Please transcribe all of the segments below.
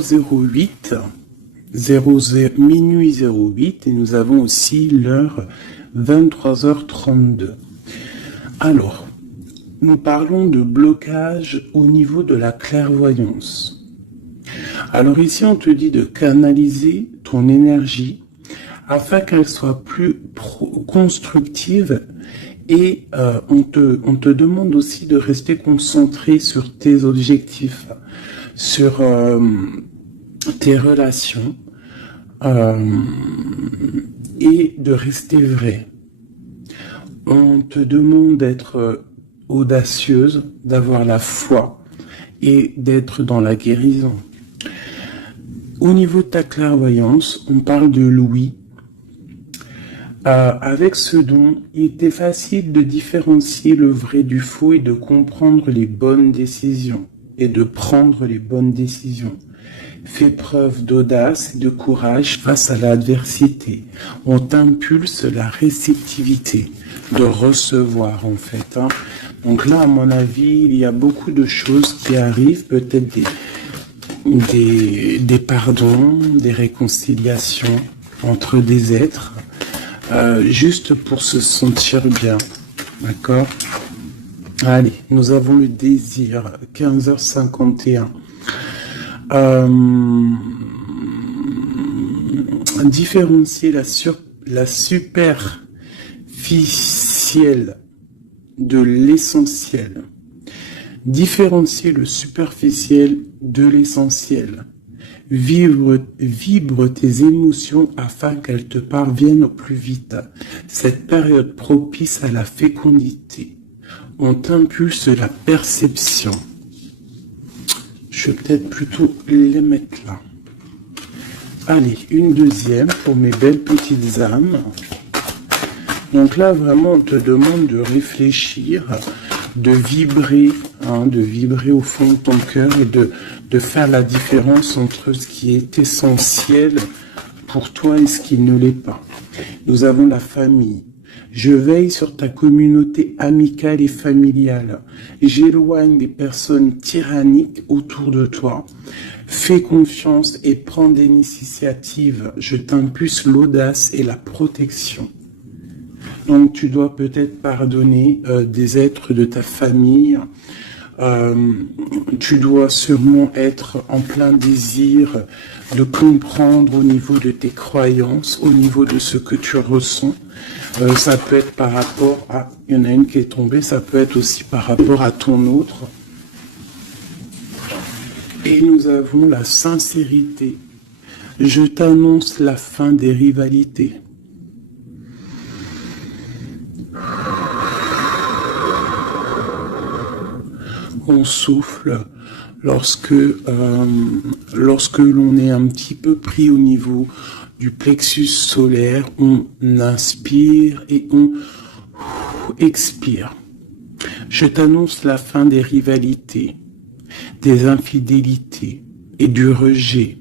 08, 00, minuit 08, et nous avons aussi l'heure 23h32. Alors, nous parlons de blocage au niveau de la clairvoyance. Alors ici, on te dit de canaliser ton énergie afin qu'elle soit plus constructive, et on te demande aussi de rester concentré sur tes objectifs, sur tes relations, et de rester vrai. On te demande d'être audacieuse, d'avoir la foi et d'être dans la guérison. Au niveau de ta clairvoyance, on parle de l'ouïe. Avec ce don, il était facile de différencier le vrai du faux et de comprendre les bonnes décisions et de prendre les bonnes décisions. Fais preuve d'audace et de courage face à l'adversité. On t'impulse la réceptivité, de recevoir en fait. Donc là, à mon avis, il y a beaucoup de choses qui arrivent, peut-être des pardons, des réconciliations entre des êtres, juste pour se sentir bien, d'accord? Allez, nous avons le désir, 15h51. Différencier la superficielle de l'essentiel. Différencier le superficiel de l'essentiel. Vibre tes émotions afin qu'elles te parviennent au plus vite. Cette période propice à la fécondité. On t'impulse la perception. Je vais peut-être plutôt les mettre là. Allez, une deuxième pour mes belles petites âmes. Donc là, vraiment, on te demande de réfléchir, de vibrer au fond de ton cœur et de faire la différence entre ce qui est essentiel pour toi et ce qui ne l'est pas. Nous avons la famille. Je veille sur ta communauté amicale et familiale. J'éloigne les personnes tyranniques autour de toi. Fais confiance et prends des initiatives. Je t'impulse l'audace et la protection. Donc tu dois peut-être pardonner des êtres de ta famille. Tu dois sûrement être en plein désir de comprendre au niveau de tes croyances, au niveau de ce que tu ressens. Ça peut être par rapport à... Il y en a une qui est tombée, ça peut être aussi par rapport à ton autre. Et nous avons la sincérité. Je t'annonce la fin des rivalités. On souffle lorsque l'on est un petit peu pris au niveau du plexus solaire, on inspire et on expire. Je t'annonce la fin des rivalités, des infidélités et du rejet.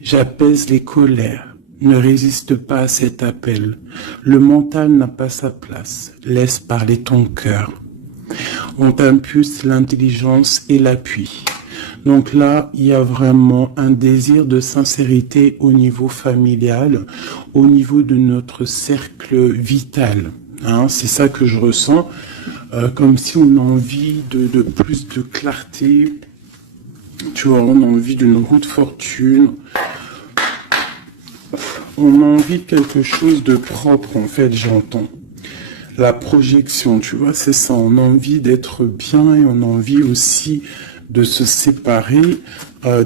J'apaise les colères. Ne résiste pas à cet appel. Le mental n'a pas sa place. Laisse parler ton cœur. On t'impulse l'intelligence et l'appui. Donc là, il y a vraiment un désir de sincérité au niveau familial, au niveau de notre cercle vital. C'est ça que je ressens, comme si on a envie de plus de clarté, tu vois, on a envie d'une roue de fortune, on a envie de quelque chose de propre, en fait, j'entends. La projection, tu vois, c'est ça, on a envie d'être bien et on a envie aussi de se séparer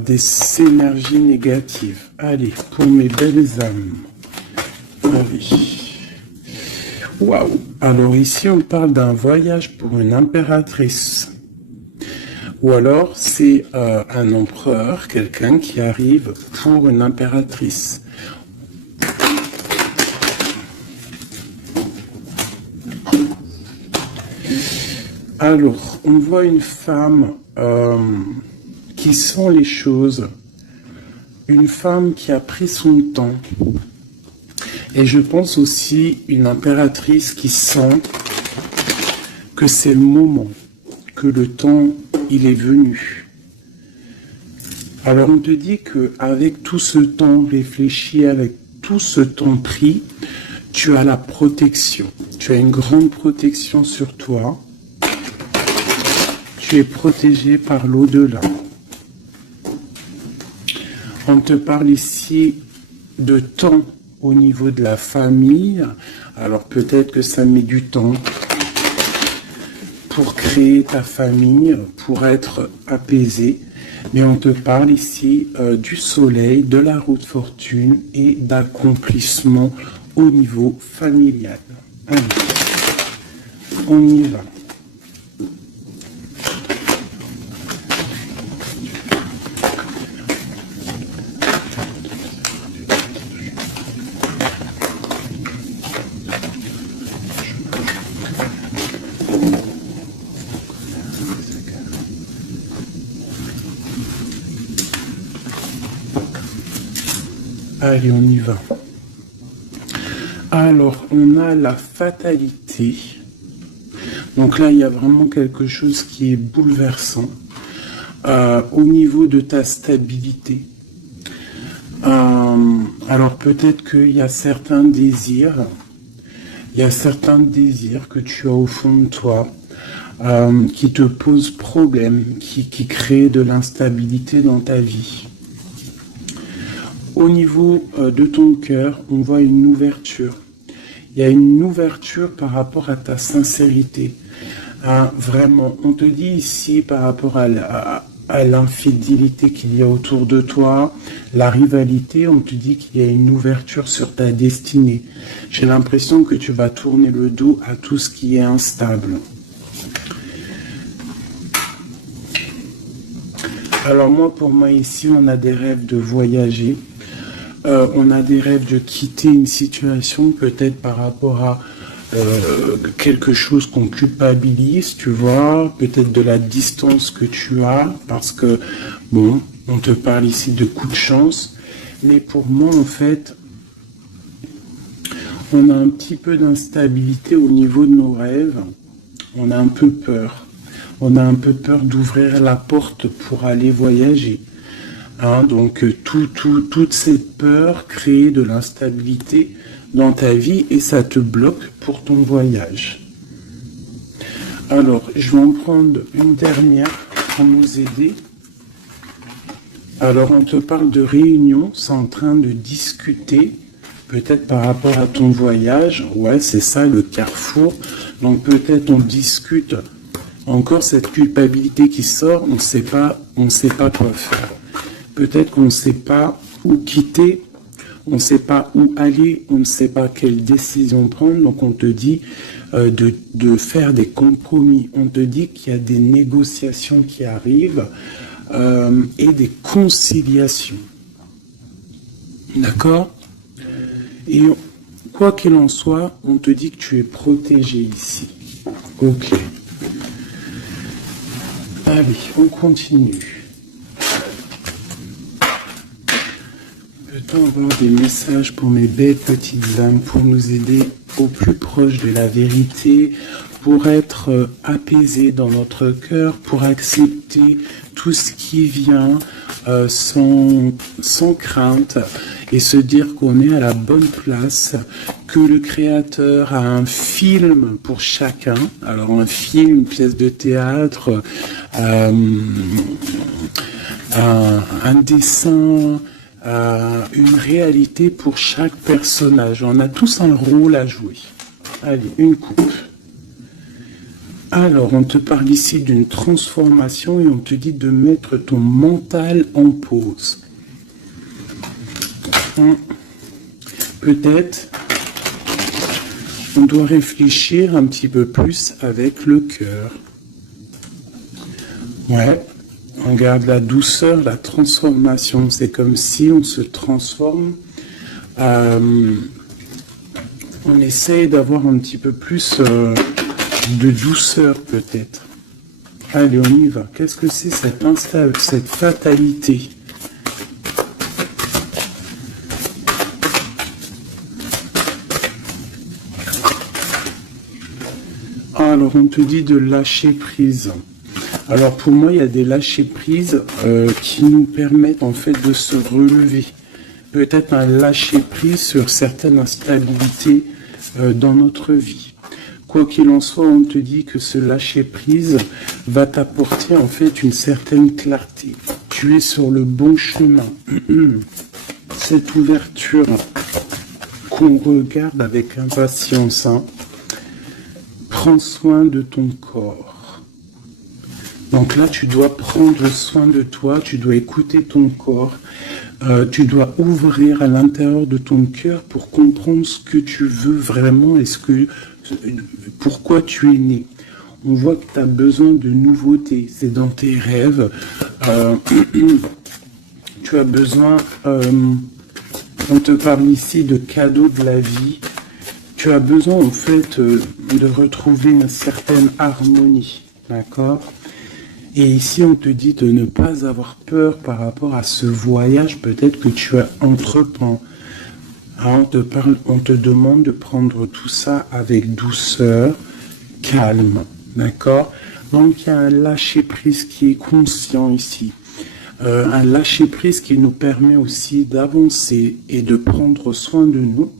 des énergies négatives. Allez, pour mes belles âmes. Allez. Waouh. Alors ici, on parle d'un voyage pour une impératrice. Ou alors, c'est un empereur, quelqu'un qui arrive pour une impératrice. Alors, on voit une femme qui sent les choses, une femme qui a pris son temps, et je pense aussi une impératrice qui sent que c'est le moment, que le temps, il est venu. Alors on te dit que avec tout ce temps réfléchi, avec tout ce temps pris, tu as la protection. Tu as une grande protection sur toi. Tu es protégé par l'au-delà. On te parle ici de temps au niveau de la famille. Alors peut-être que ça met du temps pour créer ta famille, pour être apaisé. Mais on te parle ici du soleil, de la roue de fortune et d'accomplissement au niveau familial. Allez, on y va. Allez, on y va. Alors, on a la fatalité. Donc là, il y a vraiment quelque chose qui est bouleversant au niveau de ta stabilité. Alors peut-être qu'il y a certains désirs. Il y a certains désirs que tu as au fond de toi qui te posent problème, qui créent de l'instabilité dans ta vie. Au niveau de ton cœur, on voit une ouverture. Il y a une ouverture par rapport à ta sincérité. Vraiment, on te dit ici par rapport à l'infidélité qu'il y a autour de toi, la rivalité, on te dit qu'il y a une ouverture sur ta destinée. J'ai l'impression que tu vas tourner le dos à tout ce qui est instable. Alors moi, pour moi ici, on a des rêves de voyager. On a des rêves de quitter une situation, peut-être par rapport à quelque chose qu'on culpabilise, tu vois, peut-être de la distance que tu as, parce que, bon, on te parle ici de coup de chance, mais pour moi, en fait, on a un petit peu d'instabilité au niveau de nos rêves, on a un peu peur. On a un peu peur d'ouvrir la porte pour aller voyager. Donc toutes ces peurs créent de l'instabilité dans ta vie et ça te bloque pour ton voyage. Alors, je vais en prendre une dernière pour nous aider. Alors, on te parle de réunion, c'est en train de discuter, peut-être par rapport à ton voyage. Ouais, c'est ça, le carrefour. Donc, peut-être on discute encore cette culpabilité qui sort, on ne sait pas quoi faire. Peut-être qu'on ne sait pas où quitter, on ne sait pas où aller, on ne sait pas quelle décision prendre. Donc on te dit de faire des compromis. On te dit qu'il y a des négociations qui arrivent et des conciliations. D'accord ? Et quoi qu'il en soit, on te dit que tu es protégé ici. Ok. Allez, on continue. Peut-on avoir des messages pour mes belles petites âmes, pour nous aider au plus proche de la vérité, pour être apaisés dans notre cœur, pour accepter tout ce qui vient sans crainte et se dire qu'on est à la bonne place, que le Créateur a un film pour chacun. Alors un film, une pièce de théâtre, un dessin, une réalité pour chaque personnage. On a tous un rôle à jouer. Allez, une coupe. Alors, on te parle ici d'une transformation et on te dit de mettre ton mental en pause. Peut-être on doit réfléchir un petit peu plus avec le cœur. Ouais. On garde la douceur, la transformation. C'est comme si on se transforme. On essaye d'avoir un petit peu plus de douceur peut-être. Allez, on y va. Qu'est-ce que c'est cette fatalité ? Alors, on te dit de lâcher prise. Alors pour moi, il y a des lâcher-prises qui nous permettent en fait de se relever. Peut-être un lâcher-prise sur certaines instabilités dans notre vie. Quoi qu'il en soit, on te dit que ce lâcher-prise va t'apporter en fait une certaine clarté. Tu es sur le bon chemin. Cette ouverture qu'on regarde avec impatience, hein. Prends soin de ton corps. Donc là, tu dois prendre soin de toi, tu dois écouter ton corps, tu dois ouvrir à l'intérieur de ton cœur pour comprendre ce que tu veux vraiment et pourquoi tu es né. On voit que tu as besoin de nouveautés, c'est dans tes rêves. Tu as besoin, on te parle ici de cadeaux de la vie. Tu as besoin en fait de retrouver une certaine harmonie, d'accord? Et ici on te dit de ne pas avoir peur par rapport à ce voyage peut-être que tu as entreprends. Hein, on te demande de prendre tout ça avec douceur, calme, d'accord? Donc il y a un lâcher-prise qui est conscient ici. Un lâcher-prise qui nous permet aussi d'avancer et de prendre soin de nous.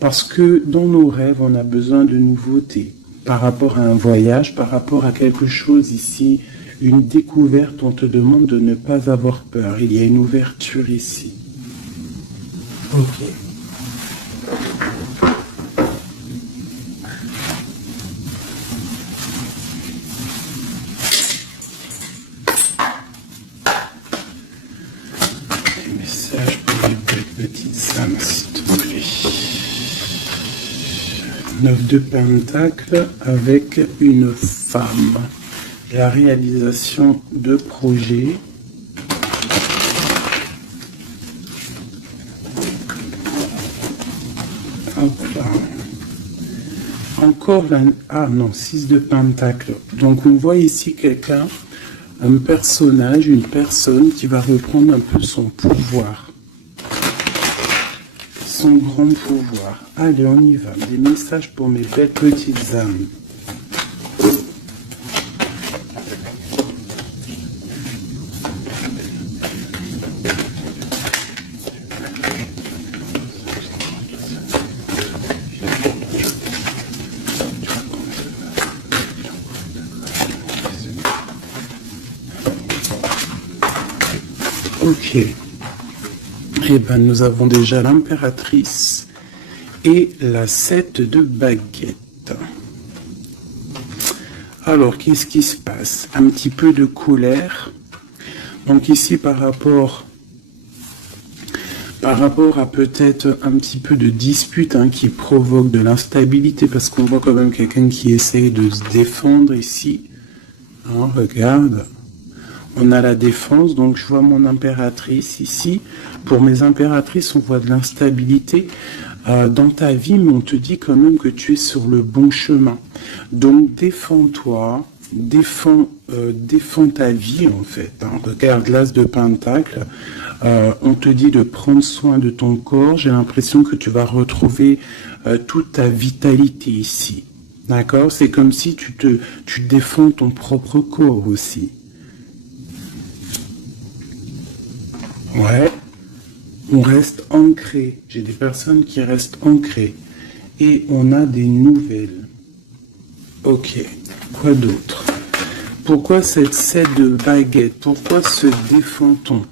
Parce que dans nos rêves, on a besoin de nouveautés. Par rapport à un voyage, par rapport à quelque chose ici, une découverte, on te demande de ne pas avoir peur. Il y a une ouverture ici. Ok. Un message pour les petites âmes, s'il te plaît. 9 de Pentacle avec une femme. La réalisation de projets. Hop là. Encore la... Ah non, 6 de Pentacle. Donc on voit ici quelqu'un, un personnage, une personne qui va reprendre un peu son pouvoir. Son grand pouvoir. Allez, on y va. Des messages pour mes belles petites âmes. Ok. Eh bien, nous avons déjà l'impératrice et la 7 de baguette. Alors, qu'est-ce qui se passe? Un petit peu de colère. Donc ici, par rapport à peut-être un petit peu de dispute hein, qui provoque de l'instabilité, parce qu'on voit quand même quelqu'un qui essaye de se défendre ici. Hein, regarde. On a la défense, donc je vois mon impératrice ici. Pour mes impératrices, on voit de l'instabilité dans ta vie, mais on te dit quand même que tu es sur le bon chemin. Donc défends-toi, défends ta vie en fait. Hein. Regarde l'as de Pentacle. On te dit de prendre soin de ton corps. J'ai l'impression que tu vas retrouver toute ta vitalité ici. D'accord? C'est comme si tu défends ton propre corps aussi. Ouais, on reste ancré. J'ai des personnes qui restent ancrées. Et on a des nouvelles. Ok, quoi d'autre? Pourquoi cette 7 de baguette? Pourquoi se défend-on?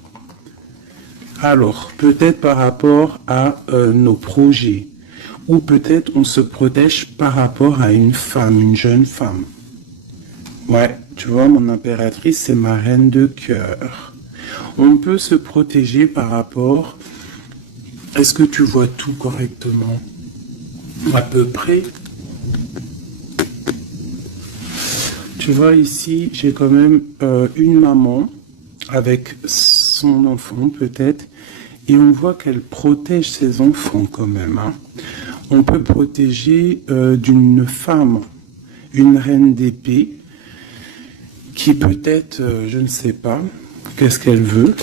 Alors, peut-être par rapport à nos projets. Ou peut-être on se protège par rapport à une femme, une jeune femme. Ouais, tu vois, mon impératrice, c'est ma reine de cœur. On peut se protéger par rapport... Est-ce que tu vois tout correctement? À peu près. Tu vois ici, j'ai quand même une maman avec son enfant peut-être. Et on voit qu'elle protège ses enfants quand même. Hein. On peut protéger d'une femme, une reine d'épée, qui peut-être, je ne sais pas, qu'est-ce qu'elle veut.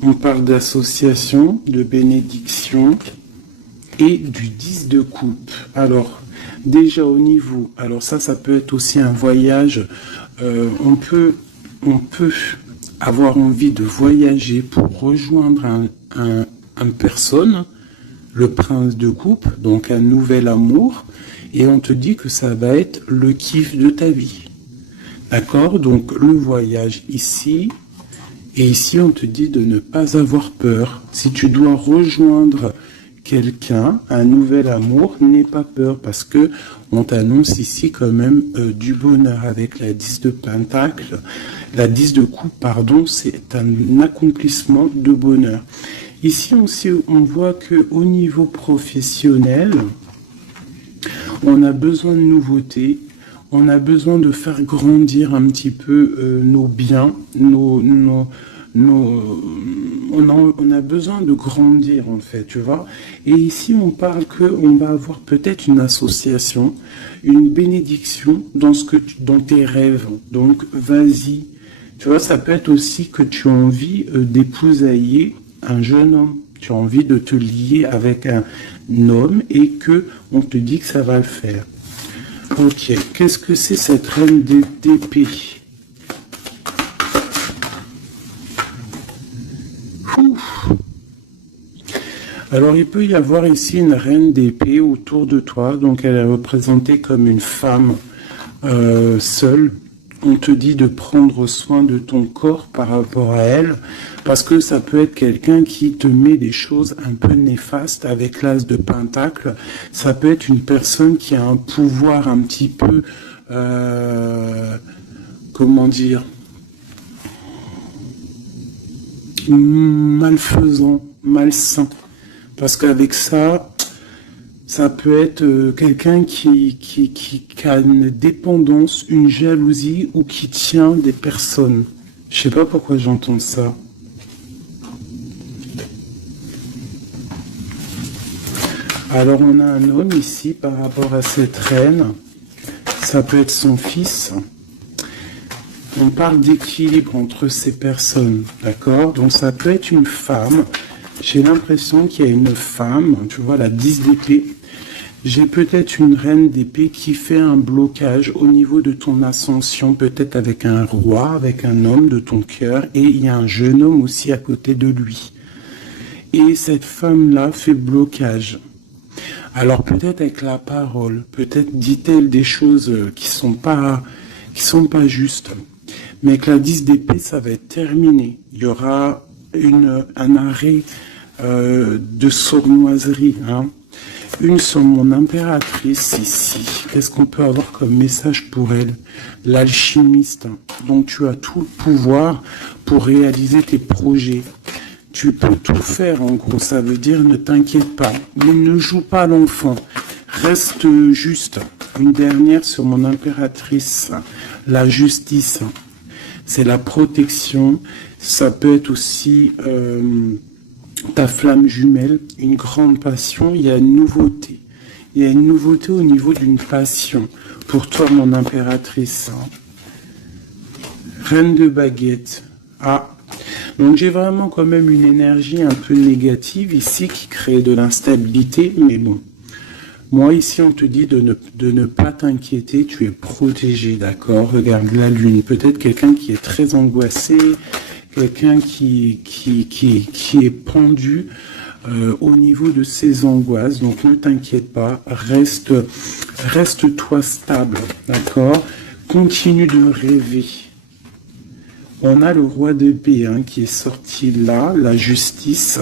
On parle d'association, de bénédiction et du 10 de coupe. Alors, déjà au niveau, alors ça peut être aussi un voyage on peut avoir envie de voyager pour rejoindre un personne, le prince de coupe, donc un nouvel amour, et on te dit que ça va être le kiff de ta vie. D'accord? Donc le voyage ici, et ici on te dit de ne pas avoir peur. Si tu dois rejoindre quelqu'un, un nouvel amour, n'aie pas peur, parce que on t'annonce ici quand même du bonheur avec la 10 de Pentacle. La 10 de coupe, pardon, c'est un accomplissement de bonheur. Ici aussi, on voit que au niveau professionnel, on a besoin de nouveautés, on a besoin de faire grandir un petit peu nos biens, on a besoin de grandir en fait, tu vois. Et ici, on parle qu'on va avoir peut-être une association, une bénédiction dans tes rêves. Donc, vas-y. Tu vois, ça peut être aussi que tu as envie d'épousailler un jeune homme. Tu as envie de te lier avec un homme et que on te dit que ça va le faire. Ok, qu'est-ce que c'est cette reine d'épée? Alors, il peut y avoir ici une reine d'épée autour de toi. Donc, elle est représentée comme une femme seule. On te dit de prendre soin de ton corps par rapport à elle, parce que ça peut être quelqu'un qui te met des choses un peu néfastes avec l'as de Pentacle. Ça peut être une personne qui a un pouvoir un petit peu, comment dire, malfaisant, malsain. Parce qu'avec ça, ça peut être quelqu'un qui a une dépendance, une jalousie ou qui tient des personnes. Je sais pas pourquoi j'entends ça. Alors on a un homme ici par rapport à cette reine. Ça peut être son fils. On parle d'équilibre entre ces personnes, d'accord? Donc ça peut être une femme. J'ai l'impression qu'il y a une femme, tu vois, la 10 d'épée. J'ai peut-être une reine d'épée qui fait un blocage au niveau de ton ascension, peut-être avec un roi, avec un homme de ton cœur, et il y a un jeune homme aussi à côté de lui. Et cette femme-là fait blocage. Alors peut-être avec la parole, peut-être dit-elle des choses qui sont pas justes. Mais avec la 10 d'épée, ça va être terminé. Il y aura un arrêt de sournoiserie, hein. Une sur mon impératrice ici. Qu'est-ce qu'on peut avoir comme message pour elle? L'alchimiste. Donc tu as tout le pouvoir pour réaliser tes projets. Tu peux tout faire en gros. Ça veut dire ne t'inquiète pas. Mais ne joue pas l'enfant. Reste juste. Une dernière sur mon impératrice. La justice. C'est la protection. Ça peut être aussi ta flamme jumelle, une grande passion. Il y a une nouveauté. Il y a une nouveauté au niveau d'une passion. Pour toi, mon impératrice. Reine de baguette. Ah. Donc j'ai vraiment quand même une énergie un peu négative ici qui crée de l'instabilité. Mais bon. Moi, ici, on te dit de ne pas t'inquiéter, tu es protégé, d'accord? Regarde la lune. Peut-être quelqu'un qui est très angoissé, quelqu'un qui est pendu au niveau de ses angoisses. Donc, ne t'inquiète pas, reste-toi stable, d'accord? Continue de rêver. On a le roi d'épée qui est sorti là, la justice.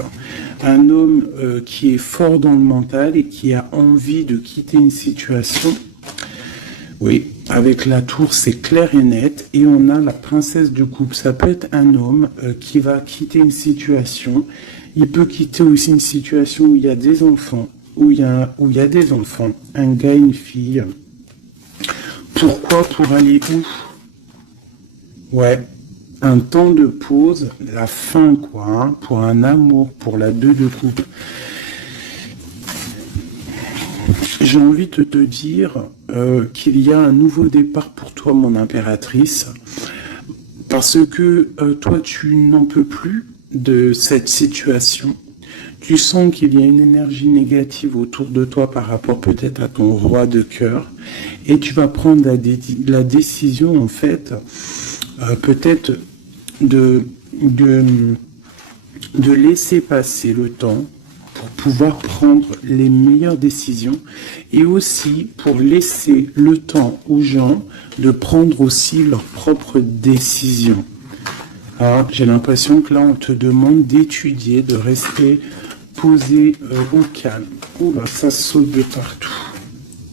Un homme qui est fort dans le mental et qui a envie de quitter une situation. Oui, avec la tour, c'est clair et net. Et on a la princesse de coupe. Ça peut être un homme qui va quitter une situation. Il peut quitter aussi une situation où il y a des enfants. Où il y a des enfants. Un gars, une fille. Pourquoi? Pour aller où? Ouais. Un temps de pause, la fin quoi, pour un amour, pour la 2 de coupe. J'ai envie de te dire qu'il y a un nouveau départ pour toi, mon impératrice, parce que toi, tu n'en peux plus de cette situation. Tu sens qu'il y a une énergie négative autour de toi par rapport peut-être à ton roi de cœur. Et tu vas prendre la décision, en fait, peut-être de laisser passer le temps pour pouvoir prendre les meilleures décisions et aussi pour laisser le temps aux gens de prendre aussi leurs propres décisions. Alors, j'ai l'impression que là, on te demande d'étudier, de rester posé au calme. Oh là, ça saute de partout.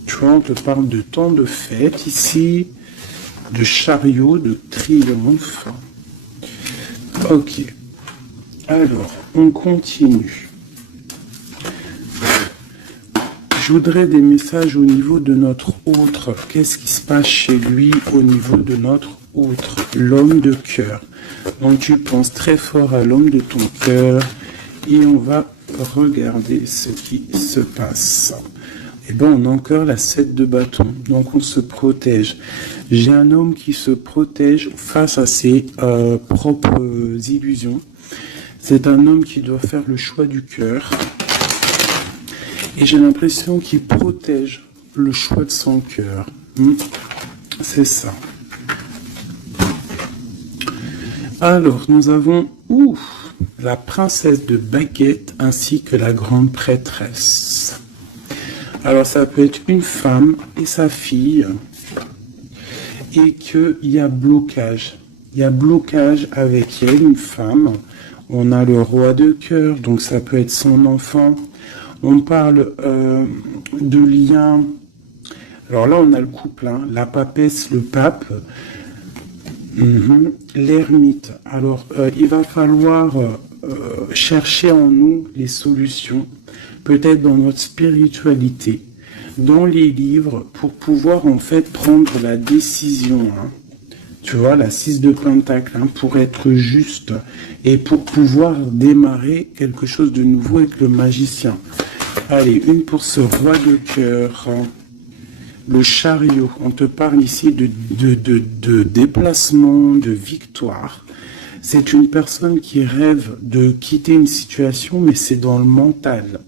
Tu vois, on te parle de temps de fête ici, de chariot, de triomphe. Ok. Alors, on continue. Je voudrais des messages au niveau de notre autre. Qu'est-ce qui se passe chez lui au niveau de notre autre? L'homme de cœur. Donc tu penses très fort à l'homme de ton cœur et on va regarder ce qui se passe. Et bien on a encore la 7 de bâton. Donc on se protège. J'ai un homme qui se protège face à ses propres illusions. C'est un homme qui doit faire le choix du cœur. Et j'ai l'impression qu'il protège le choix de son cœur. C'est ça. Alors, nous avons la princesse de baguette ainsi que la grande prêtresse. Alors, ça peut être une femme et sa fille et qu'il y a blocage. Il y a blocage avec elle, une femme. On a le roi de cœur, donc ça peut être son enfant. On parle de liens. Alors là, on a le couple, hein, la papesse, le pape, l'ermite. Alors, il va falloir chercher en nous les solutions, peut-être dans notre spiritualité, dans les livres, pour pouvoir en fait prendre la décision. Hein. Tu vois, la 6 de Pentacle, hein, pour être juste et pour pouvoir démarrer quelque chose de nouveau avec le magicien. Allez, une pour ce roi de cœur. Le chariot, on te parle ici de déplacement, de victoire. C'est une personne qui rêve de quitter une situation, mais c'est dans le mental.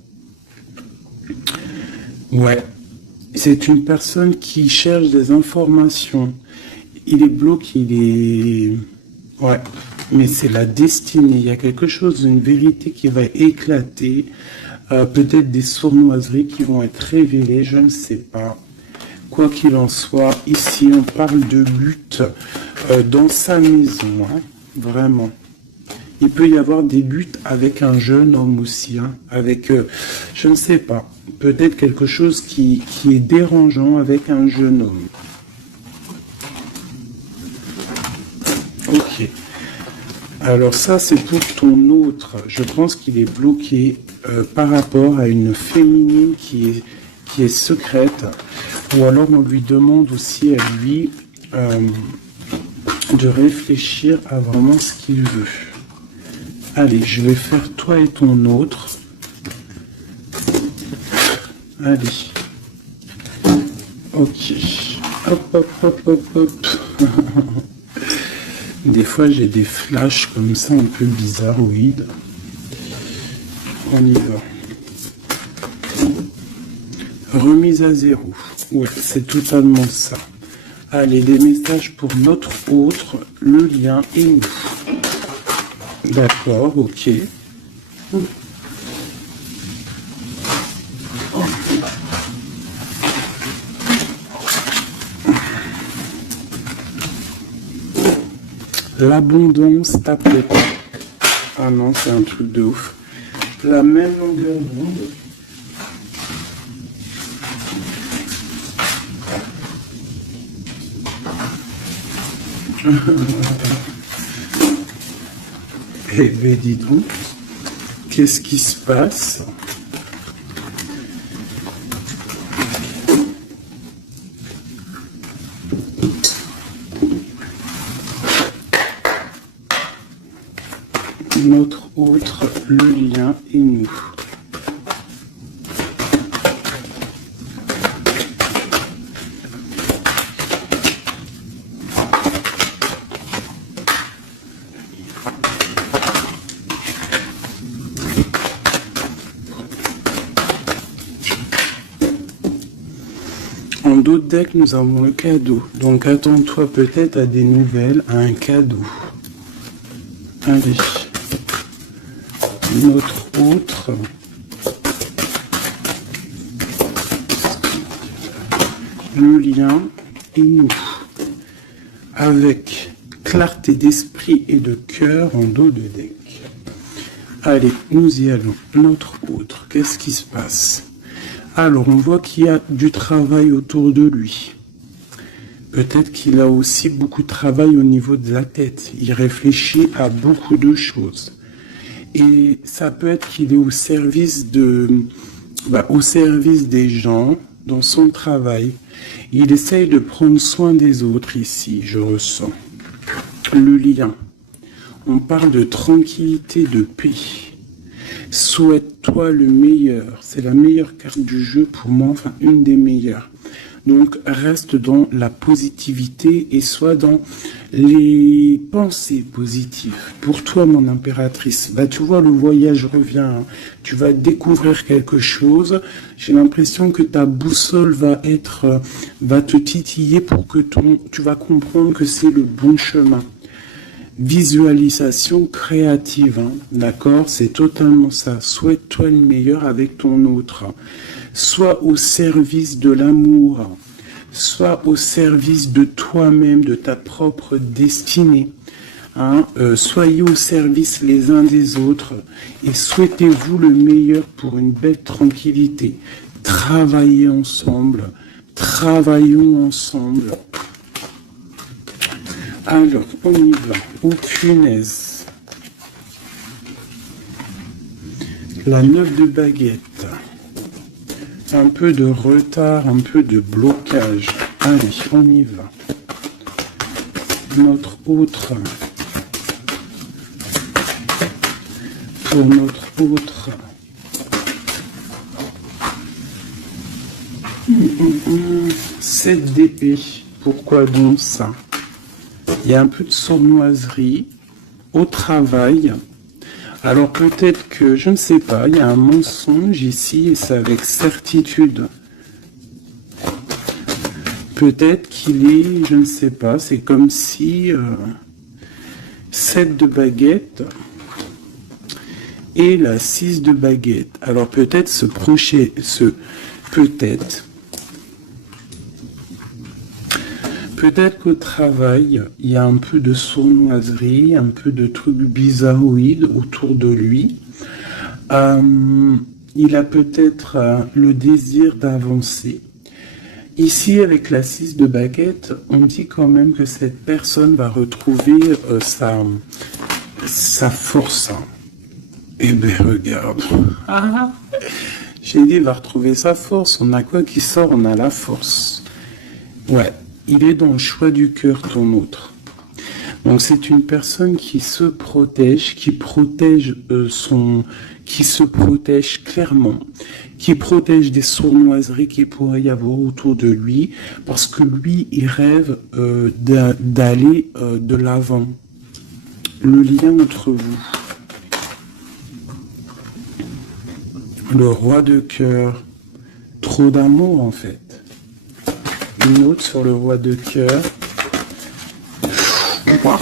Ouais, c'est une personne qui cherche des informations. Il est bloqué, il est... Ouais, mais c'est la destinée. Il y a quelque chose, une vérité qui va éclater. Peut-être des sournoiseries qui vont être révélées, je ne sais pas. Quoi qu'il en soit, ici on parle de lutte dans sa maison, hein, vraiment. Il peut y avoir des luttes avec un jeune homme aussi, hein, avec, je ne sais pas, peut-être quelque chose qui est dérangeant avec un jeune homme. Ok. Alors ça, c'est pour ton autre. Je pense qu'il est bloqué par rapport à une féminine qui est secrète. Ou alors on lui demande aussi à lui de réfléchir à vraiment ce qu'il veut. Allez, je vais faire toi et ton autre. Allez. Ok. Hop, hop, hop, hop, hop. Des fois, j'ai des flashs comme ça, un peu bizarroïdes. On y va. Remise à zéro. Ouais, c'est totalement ça. Allez, des messages pour notre autre, le lien et nous. D'accord, ok. L'abondance tapote. Ah non, c'est un truc de ouf. La même longueur d'onde. Eh bien, dis donc, qu'est-ce qui se passe? Notre autre, le lien et nous. dos de deck, nous avons le cadeau. Donc attends-toi peut-être à des nouvelles, à un cadeau. Allez. Notre autre. Le lien et nous. Avec clarté d'esprit et de cœur en dos de deck. Allez, nous y allons. Notre autre, qu'est-ce qui se passe? Alors, on voit qu'il y a du travail autour de lui. Peut-être qu'il a aussi beaucoup de travail au niveau de la tête. Il réfléchit à beaucoup de choses. Et ça peut être qu'il est au service des gens dans son travail. Il essaye de prendre soin des autres ici, je ressens. Le lien. On parle de tranquillité, de paix. Souhaite-toi le meilleur. C'est la meilleure carte du jeu pour moi, enfin une des meilleures. Donc reste dans la positivité et sois dans les pensées positives. Pour toi, mon impératrice, tu vois, le voyage revient. Hein. Tu vas découvrir quelque chose. J'ai l'impression que ta boussole va te titiller pour que tu vas comprendre que c'est le bon chemin. Visualisation créative, hein, d'accord? C'est totalement ça. Souhaite-toi le meilleur avec ton autre. Sois au service de l'amour. Sois au service de toi-même, de ta propre destinée. Hein? Soyez au service les uns des autres et souhaitez-vous le meilleur pour une belle tranquillité. Travaillez ensemble. Travaillons ensemble. Alors, on y va. Oh punaise. La 9 de baguette. Un peu de retard, un peu de blocage. Allez, on y va. Notre autre. Pour notre autre. 7 d'épée. Pourquoi donc ça? Il y a un peu de sournoiserie au travail. Alors peut-être que, je ne sais pas, il y a un mensonge ici et c'est avec certitude. Peut-être qu'il est, je ne sais pas, c'est comme si 7 de baguette et la 6 de baguette. Alors peut-être Peut-être qu'au travail, il y a un peu de sournoiserie, un peu de trucs bizarroïdes autour de lui. Il a peut-être le désir d'avancer. Ici, avec la 6 de baguette, on dit quand même que cette personne va retrouver sa force. Eh bien, regarde. J'ai dit, il va retrouver sa force. On a quoi qui sort? On a la force. Ouais. Il est dans le choix du cœur, ton autre. Donc c'est une personne qui se protège, qui se protège clairement, qui protège des sournoiseries qu'il pourrait y avoir autour de lui, parce que lui, il rêve d'aller de l'avant. Le lien entre vous. Le roi de cœur. Trop d'amour en fait. Une autre sur le roi de cœur. Wow.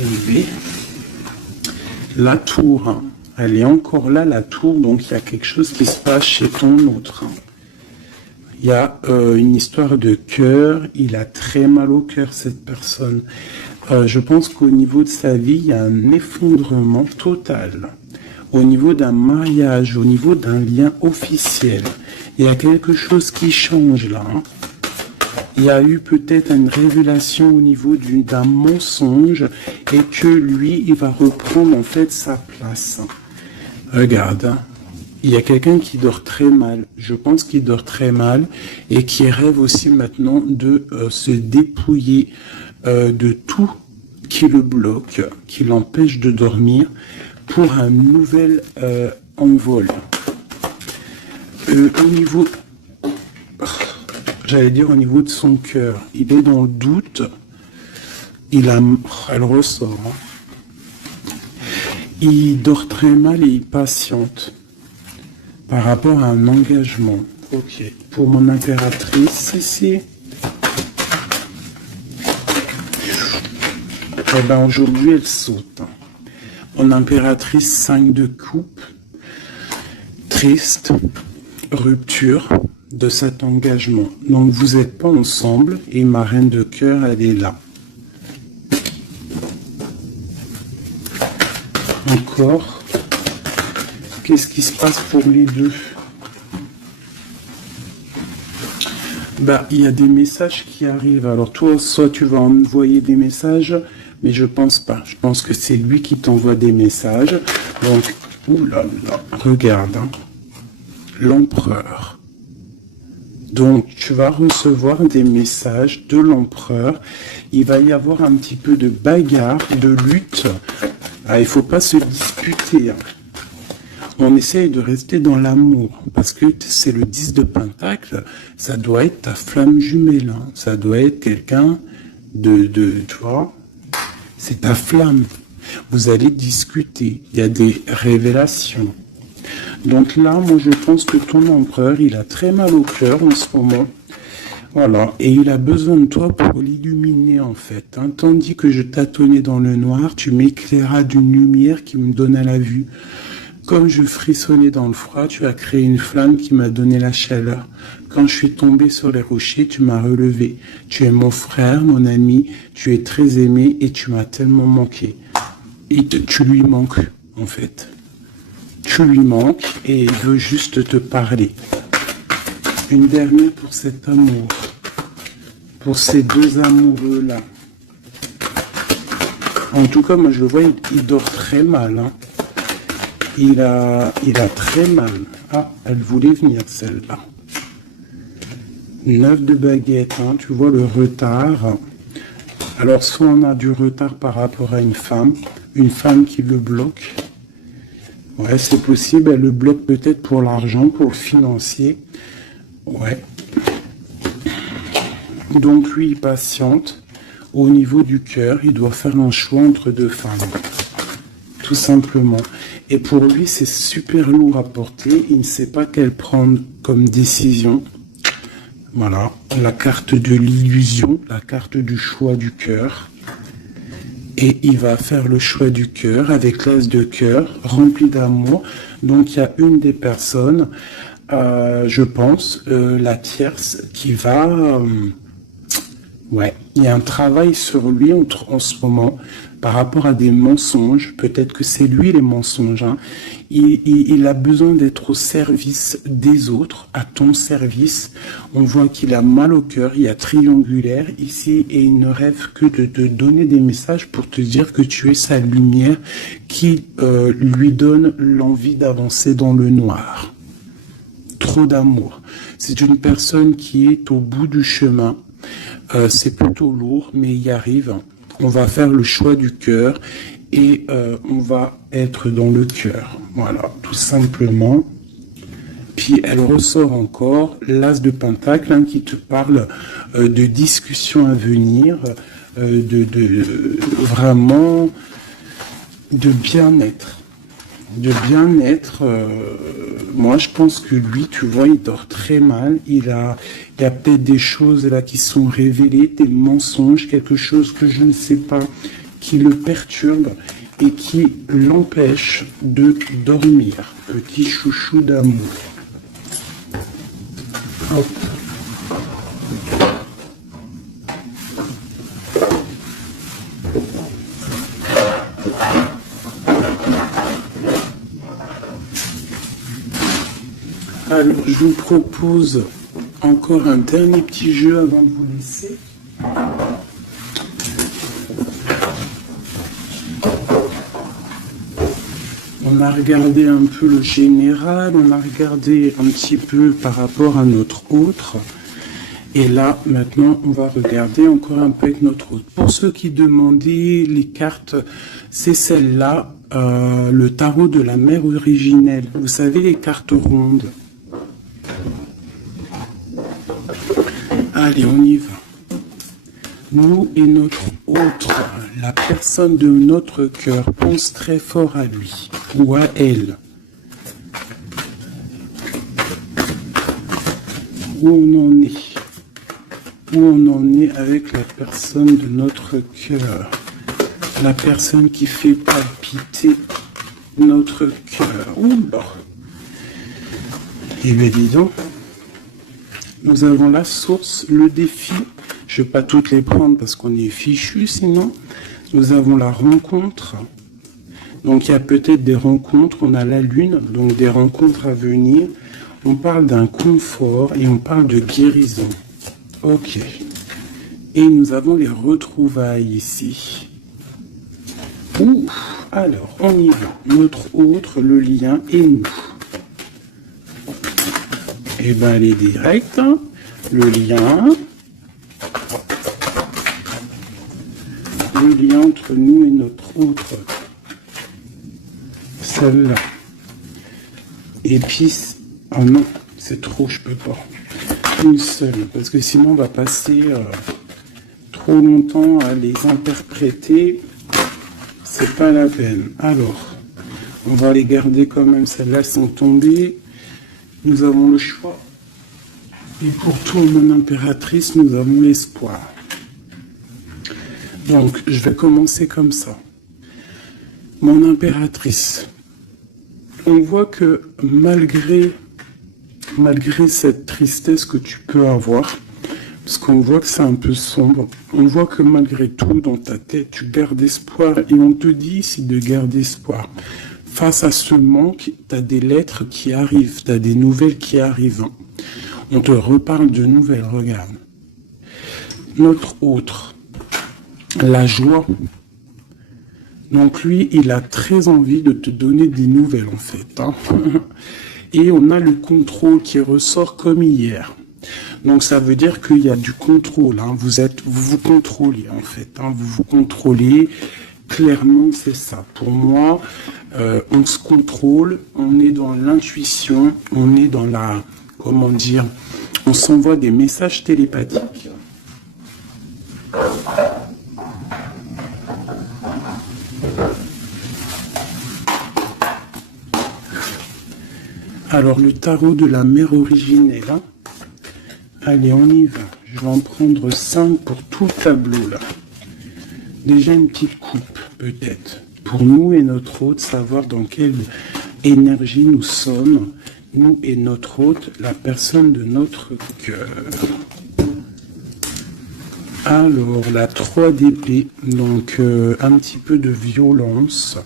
Et la tour. Hein. Elle est encore là, la tour. Donc, il y a quelque chose qui se passe chez ton autre. Hein. Il y a une histoire de cœur. Il a très mal au cœur, cette personne. Je pense qu'au niveau de sa vie, il y a un effondrement total. Au niveau d'un mariage, au niveau d'un lien officiel. Il y a quelque chose qui change là. Hein. Il y a eu peut-être une révélation au niveau d'un mensonge et que lui, il va reprendre en fait sa place. Regarde, hein. Il y a quelqu'un qui dort très mal. Je pense qu'il dort très mal et qui rêve aussi maintenant de se dépouiller de tout qui le bloque, qui l'empêche de dormir pour un nouvel envol. Au niveau, j'allais dire au niveau de son cœur, il est dans le doute, elle ressort, hein. Il dort très mal et il patiente par rapport à un engagement. Ok. Pour mon impératrice ici. Eh ben aujourd'hui elle saute. Mon impératrice 5 de coupe. Triste. Rupture de cet engagement. Donc vous n'êtes pas ensemble et ma reine de cœur elle est là. Encore. Qu'est-ce qui se passe pour les deux? Bah, il y a des messages qui arrivent. Alors toi, soit tu vas envoyer des messages, mais je pense pas. Je pense que c'est lui qui t'envoie des messages. Donc, oulala, regarde, hein. L'empereur. Donc, tu vas recevoir des messages de l'empereur. Il va y avoir un petit peu de bagarre, de lutte. Ah, il faut pas se disputer, hein. On essaye de rester dans l'amour, parce que c'est le 10 de Pentacle, ça doit être ta flamme jumelle, hein. Ça doit être quelqu'un tu vois, c'est ta flamme. Vous allez discuter, il y a des révélations. Donc là, moi je pense que ton empereur, il a très mal au cœur en ce moment. Voilà, et il a besoin de toi pour l'illuminer en fait, hein. Tandis que je tâtonnais dans le noir, tu m'éclairas d'une lumière qui me donna la vue. Comme je frissonnais dans le froid, tu as créé une flamme qui m'a donné la chaleur. Quand je suis tombé sur les rochers, tu m'as relevé. Tu es mon frère, mon ami, tu es très aimé et tu m'as tellement manqué. Et tu lui manques, en fait. Tu lui manques et il veut juste te parler. Une dernière pour cet amour. Pour ces deux amoureux-là. En tout cas, moi je le vois, il dort très mal, hein. Il a très mal. Ah, elle voulait venir celle-là. 9 de baguette, hein, tu vois le retard. Alors soit on a du retard par rapport à une femme qui le bloque. Ouais, c'est possible, elle le bloque peut-être pour l'argent, pour le financier. Ouais. Donc lui, il patiente. Au niveau du cœur, il doit faire un choix entre deux femmes. Tout simplement. Et pour lui, c'est super lourd à porter. Il ne sait pas quelle prendre comme décision. Voilà. La carte de l'illusion, la carte du choix du cœur. Et il va faire le choix du cœur avec l'as de cœur, rempli d'amour. Donc il y a une des personnes, je pense, la tierce, qui va... ouais, il y a un travail sur lui en ce moment par rapport à des mensonges. Peut-être que c'est lui les mensonges, hein. Il a besoin d'être au service des autres, à ton service. On voit qu'il a mal au cœur, il y a triangulaire ici et il ne rêve que de te donner des messages pour te dire que tu es sa lumière qui lui donne l'envie d'avancer dans le noir. Trop d'amour. C'est une personne qui est au bout du chemin. C'est plutôt lourd, mais il y arrive. On va faire le choix du cœur et on va être dans le cœur. Voilà, tout simplement. Puis elle ressort encore l'as de Pentacle, hein, qui te parle de discussions à venir, vraiment de bien-être. De bien-être, moi je pense que lui, tu vois, il dort très mal. Il y a peut-être des choses là qui sont révélées, des mensonges, quelque chose que je ne sais pas, qui le perturbe et qui l'empêche de dormir. Petit chouchou d'amour. Hop. Alors, je vous propose encore un dernier petit jeu avant de vous laisser. On a regardé un peu le général, on a regardé un petit peu par rapport à notre autre. Et là, maintenant, on va regarder encore un peu avec notre autre. Pour ceux qui demandaient les cartes, c'est celle-là, le tarot de la mère originelle. Vous savez, les cartes rondes. Allez, on y va. Nous et notre autre, la personne de notre cœur, pense très fort à lui ou à elle. où on en est. Où on en est avec la personne de notre cœur. La personne qui fait palpiter notre cœur. Oula. Eh bien, dis donc. Nous avons la source, le défi. Je ne vais pas toutes les prendre parce qu'on est fichu sinon. Nous avons la rencontre. Donc, il y a peut-être des rencontres. On a la lune, donc des rencontres à venir. On parle d'un confort et on parle de guérison. Ok. Et nous avons les retrouvailles ici. Ouh. Alors, on y va. Notre autre, le lien et nous. Eh bien, elle est directe. Le lien. Le lien entre nous et notre autre. Celle-là. Et puis, oh non, c'est trop, je peux pas. Une seule, parce que sinon on va passer trop longtemps à les interpréter. C'est pas la peine. Alors, on va les garder quand même. Celles-là sont tombées. Nous avons le choix. Et pour toi, mon impératrice, nous avons l'espoir. Donc, je vais commencer comme ça. Mon impératrice. On voit que malgré cette tristesse que tu peux avoir, parce qu'on voit que c'est un peu sombre, on voit que malgré tout, dans ta tête, tu gardes espoir, et on te dit ici de garder espoir. Face à ce manque, tu as des lettres qui arrivent, tu as des nouvelles qui arrivent. On te reparle de nouvelles, regarde. Notre autre, la joie. Donc lui, il a très envie de te donner des nouvelles, en fait. Et on a le contrôle qui ressort comme hier. Donc ça veut dire qu'il y a du contrôle. Vous vous contrôlez, en fait. Vous vous contrôlez. Clairement, c'est ça. Pour moi, on se contrôle, on est dans l'intuition, on est dans la... Comment dire? On s'envoie des messages télépathiques. Alors, le tarot de la mère originelle. Allez, on y va. Je vais en prendre 5 pour tout le tableau, là. Déjà une petite coupe, peut-être. Pour nous et notre hôte, savoir dans quelle énergie nous sommes. Nous et notre hôte, la personne de notre cœur. Alors, la 3 d'épée. Donc, un petit peu de violence.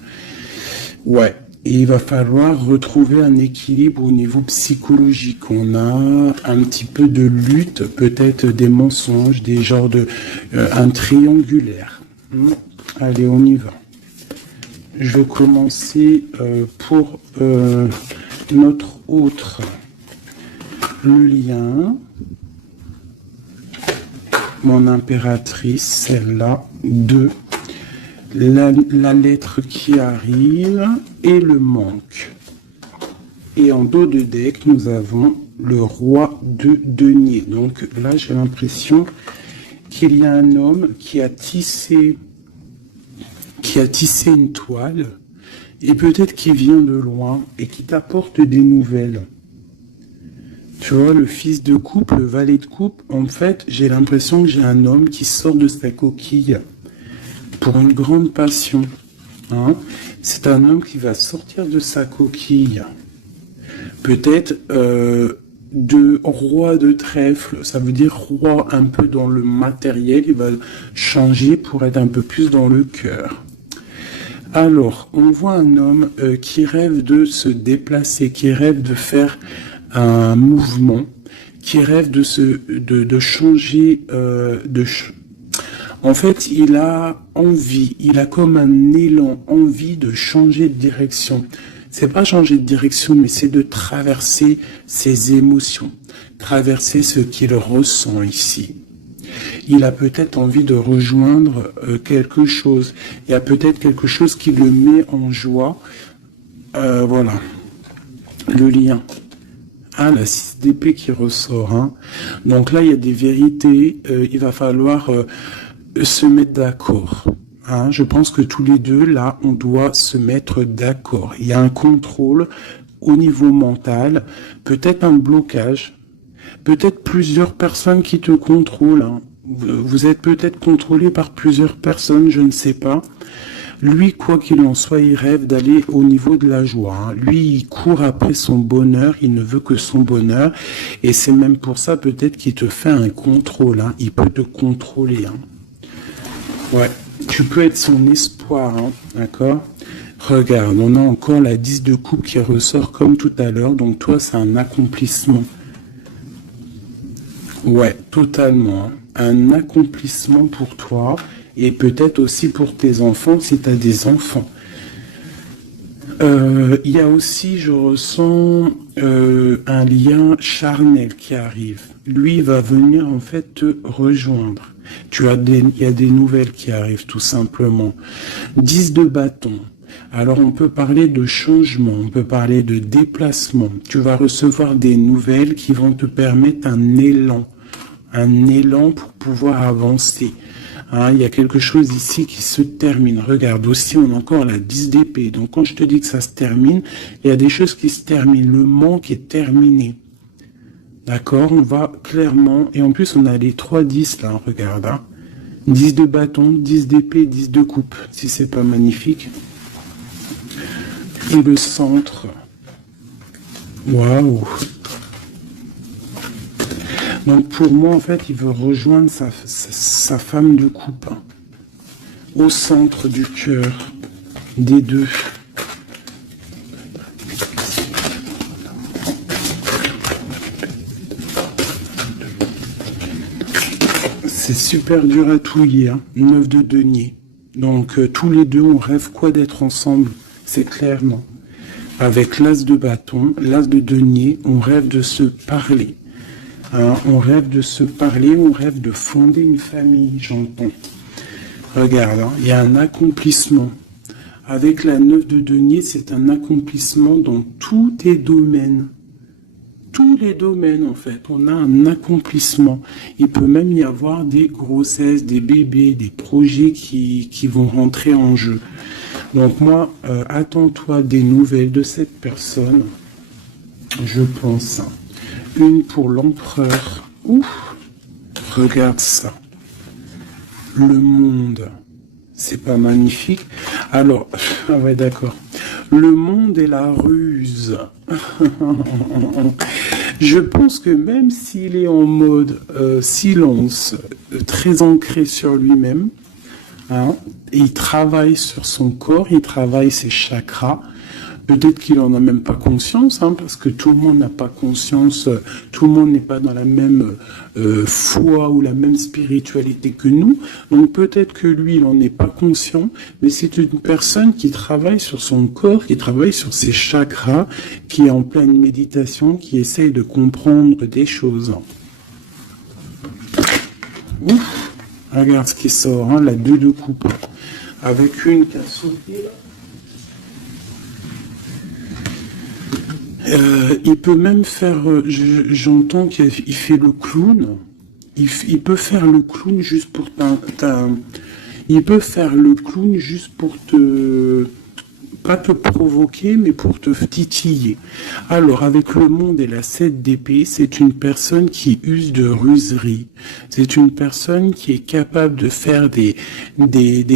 Ouais. Et il va falloir retrouver un équilibre au niveau psychologique. On a un petit peu de lutte, peut-être des mensonges, des genres de... un triangulaire. Allez, on y va. Je vais commencer pour notre autre. Le lien. Mon impératrice, celle-là. 2. La lettre qui arrive et le manque. Et en dos de deck, nous avons le roi de denier. Donc là, j'ai l'impression qu'il y a un homme qui a tissé une toile et peut-être qu'il vient de loin et qui t'apporte des nouvelles. Tu vois, le fils de coupe, le valet de coupe, en fait, j'ai l'impression que j'ai un homme qui sort de sa coquille pour une grande passion. C'est un homme qui va sortir de sa coquille. Peut-être de roi de trèfle, ça veut dire roi un peu dans le matériel, il va changer pour être un peu plus dans le cœur. Alors, on voit un homme qui rêve de se déplacer, qui rêve de faire un mouvement, qui rêve de changer en fait, il a envie, il a comme un élan, envie de changer de direction. C'est pas changer de direction, mais c'est de traverser ses émotions, traverser ce qu'il ressent ici. Il a peut-être envie de rejoindre quelque chose. Il y a peut-être quelque chose qui le met en joie. Voilà. Le lien. La 6 d'épée qui ressort. Donc là, il y a des vérités. Il va falloir se mettre d'accord. Je pense que tous les deux, là, on doit se mettre d'accord. Il y a un contrôle au niveau mental, peut-être un blocage. Peut-être plusieurs personnes qui te contrôlent. Hein. Vous êtes peut-être contrôlé par plusieurs personnes, je ne sais pas. Lui, quoi qu'il en soit, il rêve d'aller au niveau de la joie. Hein. Lui, il court après son bonheur, il ne veut que son bonheur. Et c'est même pour ça peut-être qu'il te fait un contrôle. Hein. Il peut te contrôler. Hein. Ouais, tu peux être son espoir, hein. D'accord? Regarde, on a encore la 10 de coupe qui ressort comme tout à l'heure. Donc toi, c'est un accomplissement. Ouais, totalement. Hein. Un accomplissement pour toi. Et peut-être aussi pour tes enfants, si tu as des enfants. Il y a aussi, je ressens, un lien charnel qui arrive. Lui va venir en fait te rejoindre. Il y a des nouvelles qui arrivent tout simplement. 10 de bâton. Alors on peut parler de changement, on peut parler de déplacement. Tu vas recevoir des nouvelles qui vont te permettre un élan pour pouvoir avancer. Hein, il y a quelque chose ici qui se termine. Regarde, aussi on a encore la 10 d'épée. Donc quand je te dis que ça se termine, il y a des choses qui se terminent. Le manque est terminé. D'accord, on va clairement, et en plus on a les 3 10 là, regarde. Hein. 10 de bâton, 10 d'épée, 10 de coupe, si c'est pas magnifique. Et le centre. Waouh. Donc pour moi, en fait, il veut rejoindre sa femme de coupe. Hein, au centre du cœur des deux. C'est super dur à touiller, hein. 9 de denier. Donc tous les deux, on rêve quoi d'être ensemble, c'est clairement. Avec l'as de bâton, l'as de denier, on rêve de se parler. Hein, on rêve de se parler, on rêve de fonder une famille, j'entends. Regarde, hein, il y a un accomplissement. Avec la 9 de denier, c'est un accomplissement dans tous tes domaines. Tous les domaines, en fait, on a un accomplissement. Il peut même y avoir des grossesses, des bébés, des projets qui vont rentrer en jeu. Donc moi, attends-toi des nouvelles de cette personne, je pense. Une pour l'empereur. Ouf, regarde ça. Le monde, c'est pas magnifique. Alors, ah ouais, d'accord. Le monde et la ruse. Je pense que même s'il est en mode silence, très ancré sur lui-même, hein, il travaille sur son corps, il travaille ses chakras. Peut-être qu'il en a même pas conscience, hein, parce que tout le monde n'a pas conscience, tout le monde n'est pas dans la même foi ou la même spiritualité que nous. Donc peut-être que lui, il n'en est pas conscient, mais c'est une personne qui travaille sur son corps, qui travaille sur ses chakras, qui est en pleine méditation, qui essaye de comprendre des choses. Ouf, regarde ce qui sort, hein, la 2 de coupe, avec une qui a sauté là. Il peut même faire, j'entends qu'il fait le clown. Il peut faire le clown juste pour il peut faire le clown juste pour pas te provoquer, mais pour te titiller. Alors, avec le monde et la 7 d'épée, c'est une personne qui use de ruserie. C'est une personne qui est capable de faire des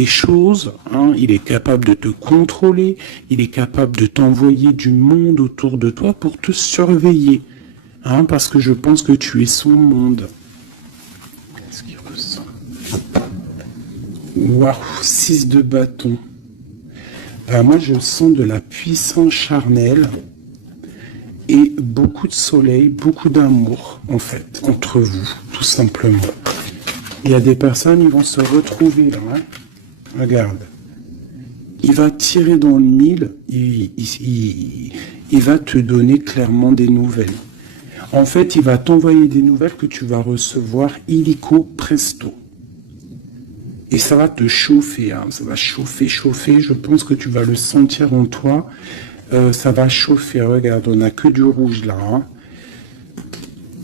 choses. Hein. Il est capable de te contrôler. Il est capable de t'envoyer du monde autour de toi pour te surveiller. Hein, parce que je pense que tu es son monde. Qu'est-ce qu'il ressent? Waouh, 6 de bâton. Moi, je sens de la puissance charnelle et beaucoup de soleil, beaucoup d'amour, en fait, entre vous, tout simplement. Il y a des personnes, ils vont se retrouver là. Hein. Regarde. Il va tirer dans le mille, il va te donner clairement des nouvelles. En fait, il va t'envoyer des nouvelles que tu vas recevoir illico presto. Et ça va te chauffer, hein. Ça va chauffer. Je pense que tu vas le sentir en toi. Ça va chauffer. Regarde, on n'a que du rouge là. Hein.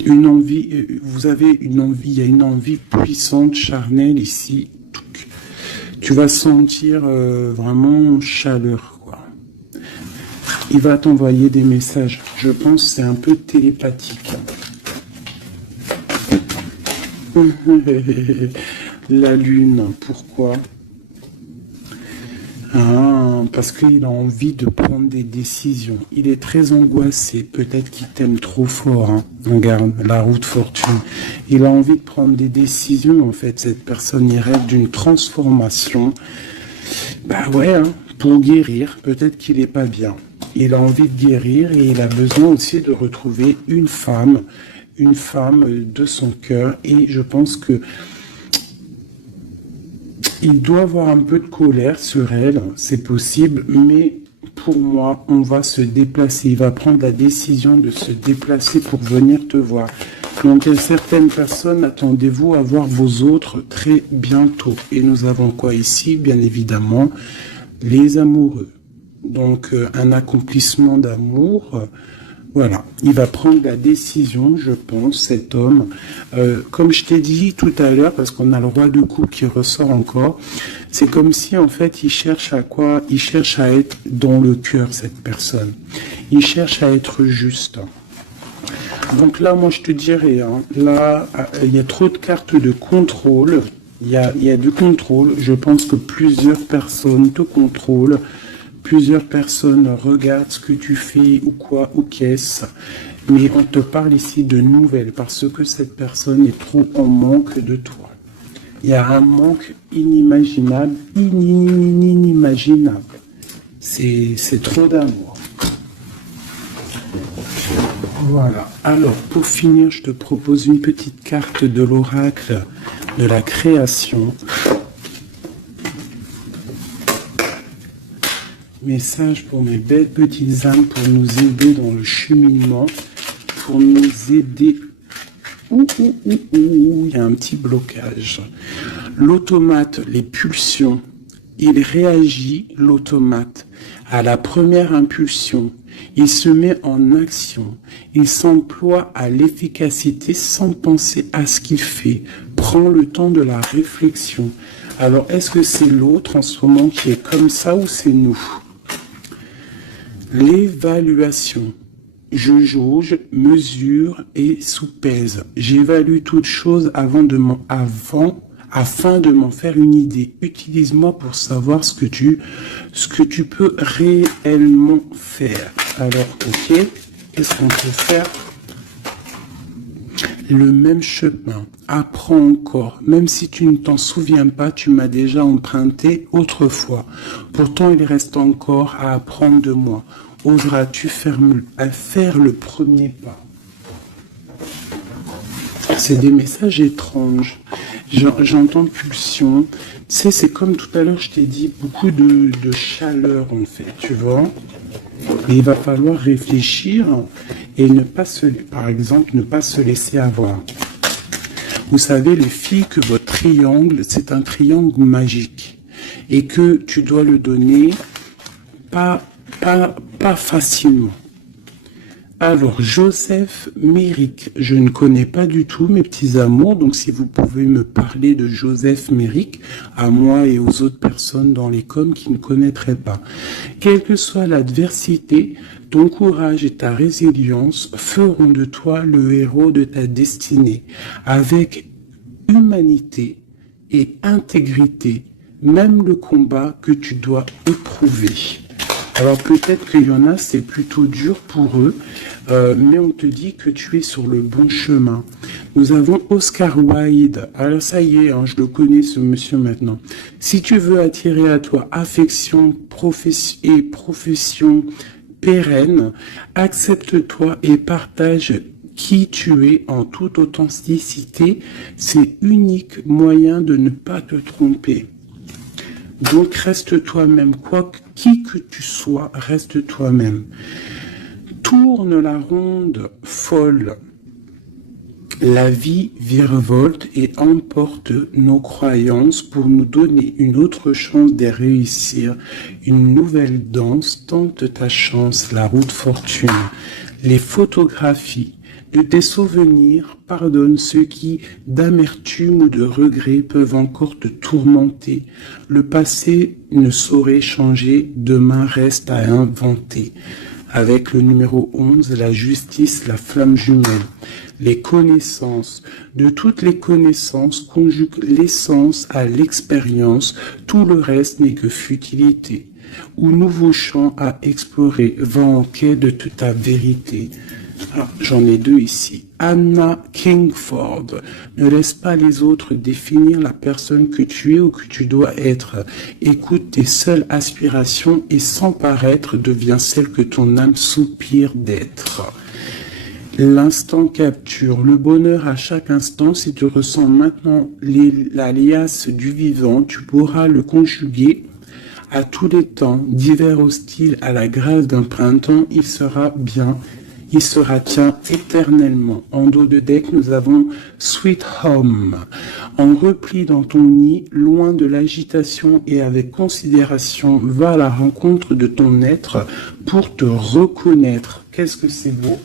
Une envie, vous avez une envie, il y a une envie puissante, charnelle ici. Tu vas sentir vraiment chaleur, quoi. Il va t'envoyer des messages. Je pense que c'est un peu télépathique. La lune, pourquoi? Ah, parce qu'il a envie de prendre des décisions. Il est très angoissé. Peut-être qu'il t'aime trop fort. Hein. Regarde, la roue de fortune. Il a envie de prendre des décisions, en fait. Cette personne, il rêve d'une transformation. Bah ouais, hein, pour guérir. Peut-être qu'il est pas bien. Il a envie de guérir et il a besoin aussi de retrouver une femme de son cœur. Et je pense que il doit avoir un peu de colère sur elle, c'est possible, mais pour moi, on va se déplacer. Il va prendre la décision de se déplacer pour venir te voir. Donc, il y a certaines personnes, attendez-vous à voir vos autres très bientôt. Et nous avons quoi ici? Bien évidemment, les amoureux. Donc, un accomplissement d'amour. Voilà, il va prendre la décision, je pense, cet homme. Comme je t'ai dit tout à l'heure, parce qu'on a le roi de coupe qui ressort encore, c'est comme si, en fait, il cherche à quoi? Il cherche à être dans le cœur, cette personne. Il cherche à être juste. Donc là, moi, je te dirais, hein, là, il y a trop de cartes de contrôle. Il y a du contrôle. Je pense que plusieurs personnes te contrôlent. Plusieurs personnes regardent ce que tu fais ou quoi ou qu'est-ce, mais on te parle ici de nouvelles parce que cette personne est trop en manque de toi. Il y a un manque inimaginable, inimaginable. C'est trop d'amour. Voilà. Alors, pour finir, je te propose une petite carte de l'oracle de la création. Message pour mes belles petites âmes pour nous aider dans le cheminement, pour nous aider. Il y a un petit blocage. L'automate, les pulsions, il réagit, l'automate, à la première impulsion. Il se met en action. Il s'emploie à l'efficacité sans penser à ce qu'il fait. Prend le temps de la réflexion. Alors, est-ce que c'est l'autre en ce moment qui est comme ça ou c'est nous? L'évaluation. Je jauge, mesure et soupèse. J'évalue toute chose afin de m'en faire une idée. Utilise-moi pour savoir ce que tu peux réellement faire. Alors, ok, qu'est-ce qu'on peut faire? Le même chemin. Apprends encore. Même si tu ne t'en souviens pas, tu m'as déjà emprunté autrefois. Pourtant, il reste encore à apprendre de moi. Oseras-tu faire le premier pas? C'est des messages étranges. J'entends pulsion. Tu sais, c'est comme tout à l'heure, je t'ai dit, beaucoup de chaleur, en fait, tu vois. Et il va falloir réfléchir et par exemple, ne pas se laisser avoir. Vous savez, les filles, que votre triangle, c'est un triangle magique. Et que tu dois le donner pas facilement. Alors, Joseph Méric, je ne connais pas du tout mes petits amours, donc si vous pouvez me parler de Joseph Méric, à moi et aux autres personnes dans les coms qui ne connaîtraient pas. Quelle que soit l'adversité, ton courage et ta résilience feront de toi le héros de ta destinée, avec humanité et intégrité, même le combat que tu dois éprouver. Alors peut-être qu'il y en a, c'est plutôt dur pour eux, mais on te dit que tu es sur le bon chemin. Nous avons Oscar Wilde. Alors ça y est, hein, je le connais ce monsieur maintenant. Si tu veux attirer à toi affection et profession pérenne, accepte-toi et partage qui tu es en toute authenticité. C'est l'unique moyen de ne pas te tromper. Donc reste toi-même, qui que tu sois, reste toi-même. Tourne la ronde folle. La vie virevolte et emporte nos croyances pour nous donner une autre chance de réussir. Une nouvelle danse, tente ta chance, la roue de fortune. Les photographies de tes souvenirs pardonne ceux qui, d'amertume ou de regret, peuvent encore te tourmenter. Le passé ne saurait changer, demain reste à inventer. avec le numéro 11, la justice, la flamme jumelle. Les connaissances, de toutes les connaissances, conjugue l'essence à l'expérience, tout le reste n'est que futilité. Ou nouveau champ à explorer, va en quête de toute ta vérité. Alors, j'en ai deux ici. Anna Kingford, ne laisse pas les autres définir la personne que tu es ou que tu dois être. Écoute tes seules aspirations et sans paraître deviens celle que ton âme soupire d'être. L'instant capture le bonheur à chaque instant. Si tu ressens maintenant la liasse du vivant, tu pourras le conjuguer à tous les temps, d'hiver hostile à la grâce d'un printemps, il sera bien, il sera tien éternellement. En dos de deck, nous avons Sweet Home. En repli dans ton nid, loin de l'agitation et avec considération, va à la rencontre de ton être pour te reconnaître. Qu'est-ce que c'est beau!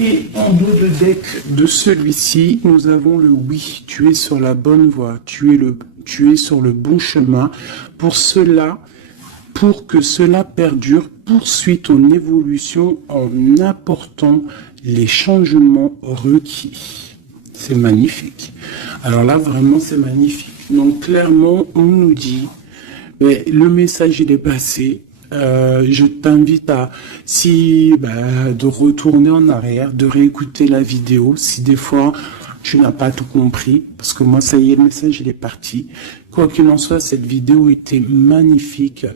Et en dos de deck de celui-ci, nous avons le oui, tu es sur la bonne voie, tu es sur le bon chemin. Pour que cela perdure, poursuis ton évolution en apportant les changements requis. C'est magnifique. Alors là, vraiment, c'est magnifique. Donc, clairement, on nous dit, mais le message, il est passé. Je t'invite de retourner en arrière, de réécouter la vidéo, si des fois tu n'as pas tout compris, parce que moi, ça y est, le message, il est parti. Quoi qu'il en soit, cette vidéo était magnifique.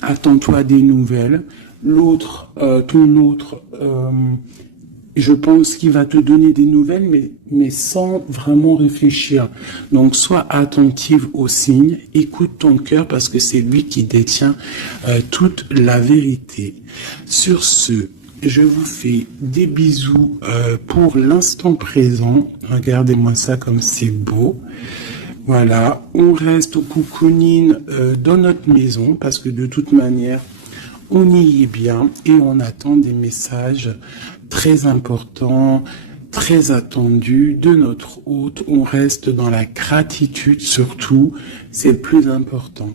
Attends-toi à des nouvelles. Je pense qu'il va te donner des nouvelles, mais sans vraiment réfléchir. Donc, sois attentive aux signes, écoute ton cœur, parce que c'est lui qui détient toute la vérité. Sur ce, je vous fais des bisous pour l'instant présent. Regardez-moi ça comme c'est beau. Voilà, on reste au cocooning dans notre maison, parce que de toute manière, on y est bien et on attend des messages très importants, très attendus de notre hôte. On reste dans la gratitude surtout, c'est le plus important.